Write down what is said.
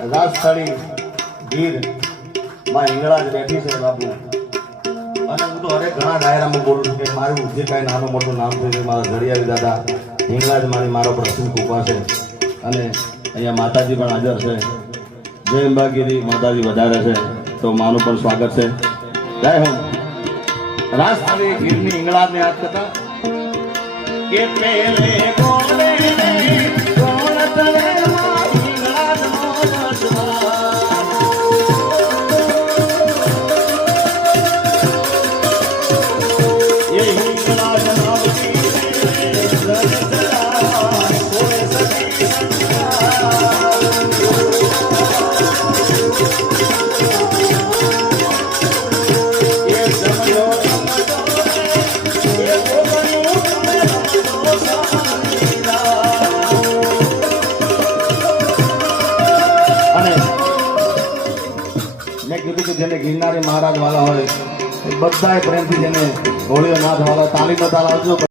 રાજસ્થળી ગીર માં હિંગળા જ બેઠી છે બાપુ. અને હું તો હરેક ઘણા ડાયરામાં બોલું છું કે મારું જે કાંઈ નાનું મોટું નામ થયું છે મારા ઘડિયાળી દાદા હિંગળા જ મારો પ્રસંગ કૃપા છે. અને અહીંયા માતાજી પણ હાજર છે. જય અંબાગીરી માતાજી વધારે છે તો માનું પણ સ્વાગત છે. જય હો. રાજસ્થળી ગીરની હિંગળાજને યાદ કરતા કે પેલે ગોળે ગોળ તવે માં હિંગળાજનો જસવા એ હિંગળાજ નાવતી મેં કીધું કે જેને ગિરનારી મહારાજ વાળા હોય એ બધાએ પ્રેમથી જેને હોળીઓ નાથ વાળા તાલીનો તાલ આવજો.